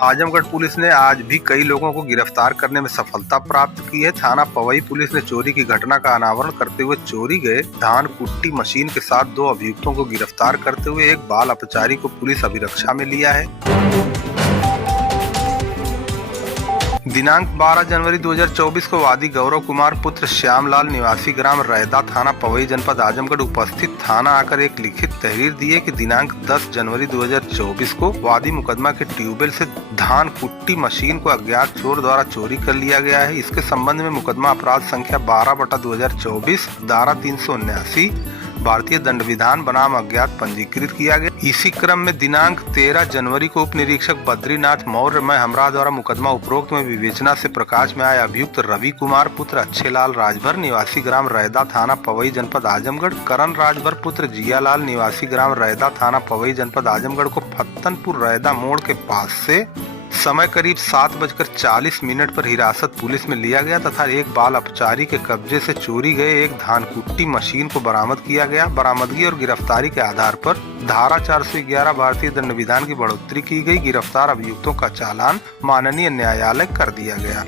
Azamgarh police ने आज भी कई लोगों को गिरफ्तार करने में सफलता प्राप्त की है। थाना पवई पुलिस ने चोरी की घटना का अनावरण करते हुए चोरी गए धान कुट्टी मशीन के साथ 2 अभियुक्तों को गिरफ्तार करते हुए एक बाल अपचारी को पुलिस अभिरक्षा में लिया है। दिनांक 12 जनवरी 2024 को वादी गौरव कुमार पुत्र श्यामलाल निवासी ग्राम रैदा थाना पवई जनपद आजमगढ़ उपस्थित थाना आकर एक लिखित तहरीर दिए कि दिनांक 10 जनवरी 2024 को वादी मुकदमा के ट्यूबवेल से धान कुट्टी मशीन को अज्ञात चोर द्वारा चोरी कर लिया गया है। इसके संबंध में मुकदमा अपराध संख्या 12/2024 धारा 379 भारतीय दंड विधान बनाम अज्ञात पंजीकृत किया गया। इसी क्रम में दिनांक 13 जनवरी को उप निरीक्षक बद्रीनाथ मौर्य मैं हमरा द्वारा मुकदमा उपरोक्त में विवेचना से प्रकाश में आए अभियुक्त रवि कुमार पुत्र अच्छेलाल राजभर निवासी ग्राम रैदा थाना पवई जनपद आजमगढ़, करण राजभर पुत्र जियालाल निवासी ग्राम रैदा थाना पवई जनपद आजमगढ़ को फत्तनपुर रैदा मोड़ के पास से समय करीब 7:40 पर हिरासत पुलिस में लिया गया तथा एक बाल अपचारी के कब्जे से चोरी गए एक धान कुट्टी मशीन को बरामद किया गया। बरामदगी और गिरफ्तारी के आधार पर धारा 411 भारतीय दंड विधान की बढ़ोतरी की गई। गिरफ्तार अभियुक्तों का चालान माननीय न्यायालय कर दिया गया।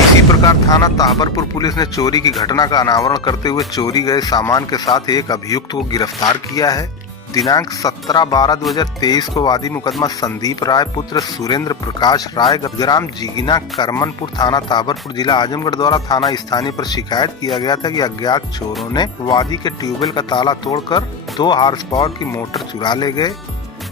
इसी प्रकार थाना ताहबरपुर पुलिस ने चोरी की घटना का अनावरण करते हुए चोरी गए सामान के साथ एक अभियुक्त को गिरफ्तार किया है। दिनांक 17/12/2023 को वादी मुकदमा संदीप राय पुत्र सुरेंद्र प्रकाश राय ग्राम जिगिना करमनपुर थाना ताबरपुर जिला आजमगढ़ द्वारा थाना स्थानीय पर शिकायत किया गया था कि अज्ञात चोरों ने वादी के ट्यूबवेल का ताला तोड़कर 2 हॉर्स पावर की मोटर चुरा ले गए,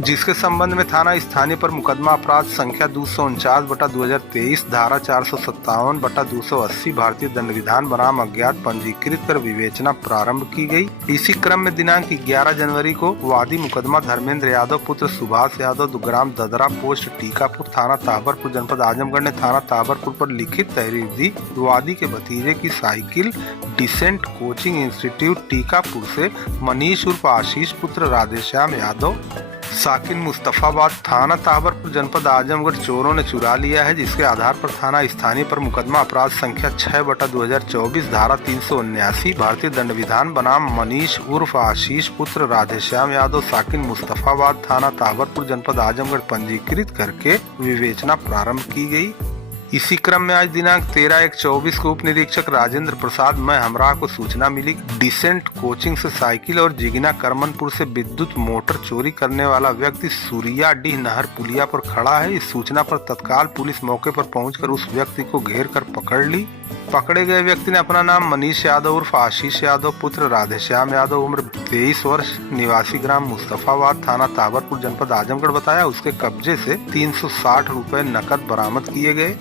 जिसके संबंध में थाना स्थानीय पर मुकदमा अपराध संख्या 249/2023 धारा 457/280 भारतीय दंड विधान बनाम अज्ञात पंजीकृत कर विवेचना प्रारंभ की गई। इसी क्रम में दिनांक 11 जनवरी को वादी मुकदमा धर्मेंद्र यादव पुत्र सुभाष यादव ग्राम ददरा पोस्ट टीकापुर थाना ताहबरपुर जनपद आजमगढ़ ने थाना ताहबरपुर पर लिखित तहरीर दी। वादी के भतीजे की cycle decent coaching institute Tikapur से मनीष उर्फ आशीष पुत्र राधेश्याम यादव साकिन मुस्तफाबाद थाना ताहबरपुर जनपद आजमगढ़ चोरों ने चुरा लिया है, जिसके आधार पर थाना स्थानीय पर मुकदमा अपराध संख्या 6/2024 धारा 379 भारतीय दंड विधान बनाम मनीष उर्फ आशीष पुत्र राधेश्याम यादव साकिन मुस्तफाबाद थाना ताहबरपुर जनपद आजमगढ़ पंजीकृत करके विवेचना प्रारंभ की गई। इसी क्रम में आज दिनांक 13/1/24 को उप निरीक्षक राजेंद्र प्रसाद मैं हमरा को सूचना मिली डिसेंट कोचिंग से साइकिल और जिगिना करमनपुर से विद्युत मोटर चोरी करने वाला व्यक्ति सूरियाडीह नहर पुलिया पर खड़ा है। इस सूचना पर तत्काल पुलिस मौके पर पहुंचकर उस व्यक्ति को घेर कर पकड़ ली। पकड़े गए व्यक्ति ने अपना नाम मनीष यादव उर्फ आशीष यादव पुत्र राधेश्याम यादव उम्र 23 वर्ष निवासी ग्राम मुस्तफाबाद थाना ताहबरपुर जनपद आजमगढ़ बताया। उसके कब्जे से 360 रुपए नकद बरामद किए गए।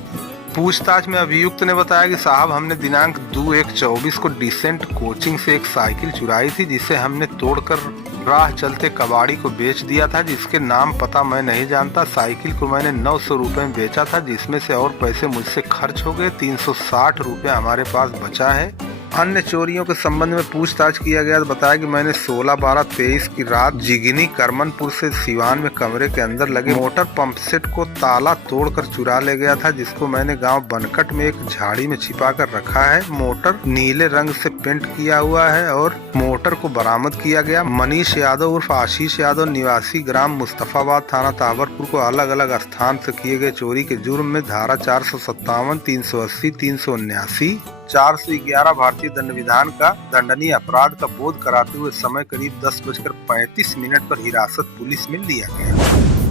पूछताछ में अभियुक्त ने बताया कि साहब हमने दिनांक 2/1/24 को डिसेंट कोचिंग से एक साइकिल चुराई थी, जिसे हमने तोड़कर राह चलते कबाड़ी को बेच दिया था, जिसके नाम पता मैं नहीं जानता। साइकिल को मैंने 900 रुपए में बेचा था, जिसमें से और पैसे मुझसे खर्च हो गए। 360 रुपए हमारे पास बचा है। अन्य चोरियों के संबंध में पूछताछ किया गया तो बताया कि मैंने 16/12/23 की रात जिगिनी करमनपुर से सिवान में कमरे के अंदर लगे मोटर पंप सेट को ताला तोड़कर चुरा ले गया था, जिसको मैंने गांव बनकट में एक झाड़ी में छिपा कर रखा है। मोटर नीले रंग से पेंट किया हुआ है और मोटर को बरामद किया गया। मनीष यादव उर्फ आशीष यादव निवासी ग्राम मुस्तफाबाद थाना ताहबरपुर को अलग अलग स्थान से किए गए चोरी के जुर्म में धारा 457, 380, 379, 411 भारतीय दंड विधान का दंडनीय अपराध का बोध कराते हुए समय करीब 10:35 पर हिरासत पुलिस में लिया गया।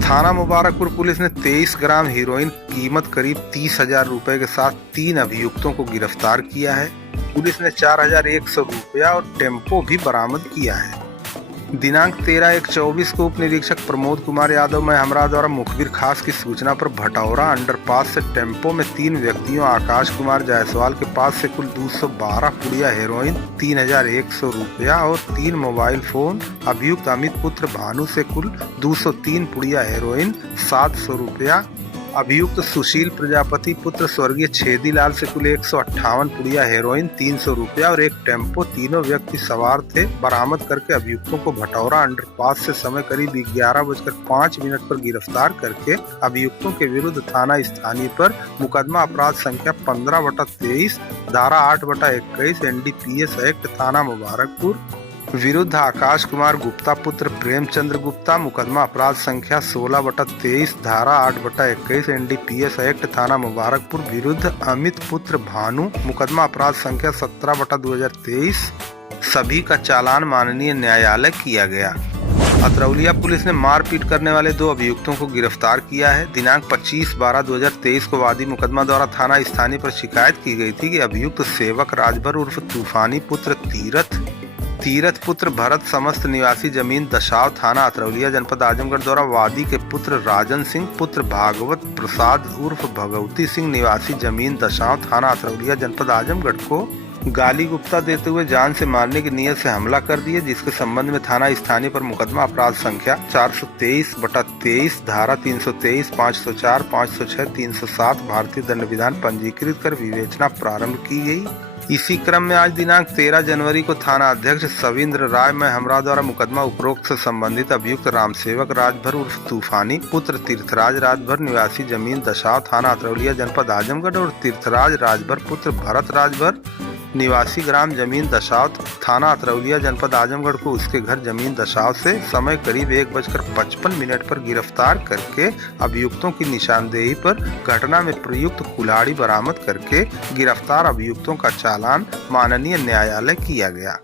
थाना मुबारकपुर पुलिस ने 23 ग्राम हीरोइन कीमत करीब 30,000 रुपए के साथ 3 अभियुक्तों को गिरफ्तार किया है। पुलिस ने 4,100 रुपया और टेम्पो भी बरामद किया है। दिनांक 13/1/24 को उप निरीक्षक प्रमोद कुमार यादव मैं हमरा द्वारा मुखबिर खास की सूचना पर भटौरा अंडरपास से टेम्पो में 3 व्यक्तियों आकाश कुमार जायसवाल के पास से कुल 212 पुड़िया हेरोइन, 3,100 रुपया और 3 मोबाइल फोन, अभियुक्त अमित पुत्र भानु से कुल 203 पुड़िया हेरोइन, 700 रुपया, अभियुक्त सुशील प्रजापति पुत्र स्वर्गीय छेदीलाल से कुल 158 पुड़िया हेरोइन, 300 रुपया और एक टेम्पो, तीनों व्यक्ति सवार थे, बरामद करके अभियुक्तों को भटौरा अंडरपास से समय करीब 11:05 पर गिरफ्तार करके अभियुक्तों के विरुद्ध थाना स्थानीय पर मुकदमा अपराध संख्या 15/23 धारा 8/21 NDPS एक्ट थाना मुबारकपुर विरुद्ध आकाश कुमार गुप्ता पुत्र प्रेमचंद्र गुप्ता मुकदमा अपराध संख्या 16/23 धारा 8/21 NDPS एक्ट थाना मुबारकपुर विरुद्ध अमित पुत्र भानु मुकदमा अपराध संख्या 17/2023 सभी का चालान माननीय न्यायालय किया गया। अतरौलिया पुलिस ने मारपीट करने वाले 2 अभियुक्तों को गिरफ्तार किया है। दिनांक 25/12/2023 को वादी मुकदमा द्वारा थाना स्थानीय पर शिकायत की गई थी कि अभियुक्त सेवक राजभर उर्फ तूफानी पुत्र तीरथ पुत्र भरत समस्त निवासी जमीन दशाव थाना अतरौलिया जनपद आजमगढ़ द्वारा वादी के पुत्र राजन सिंह पुत्र भागवत प्रसाद उर्फ भगवती सिंह निवासी जमीन दशाव थाना अतरौलिया जनपद आजमगढ़ को गाली गुप्ता देते हुए जान से मारने की नीयत से हमला कर दिए, जिसके संबंध में थाना स्थानीय पर मुकदमा अपराध संख्या 423/23 धारा 323, 504, 506, 307 भारतीय दंड विधान पंजीकृत कर विवेचना प्रारंभ की गई। इसी क्रम में आज दिनांक 13 जनवरी को थाना अध्यक्ष सविंद्र राय में हमरा द्वारा मुकदमा उपरोक्त से संबंधित अभियुक्त रामसेवक राजभर उर्फ तूफानी पुत्र तीर्थराज राजभर निवासी जमीन दशाव थाना अतरौलिया जनपद आजमगढ़ और तीर्थराज राजभर पुत्र भरत राजभर निवासी ग्राम जमीन दशाव थाना अतरौलिया जनपद आजमगढ़ को उसके घर जमीन दशाव से समय करीब 1:55 पर गिरफ्तार करके अभियुक्तों की निशानदेही पर घटना में प्रयुक्त कुल्हाड़ी बरामद करके गिरफ्तार अभियुक्तों का चालान माननीय न्यायालय किया गया।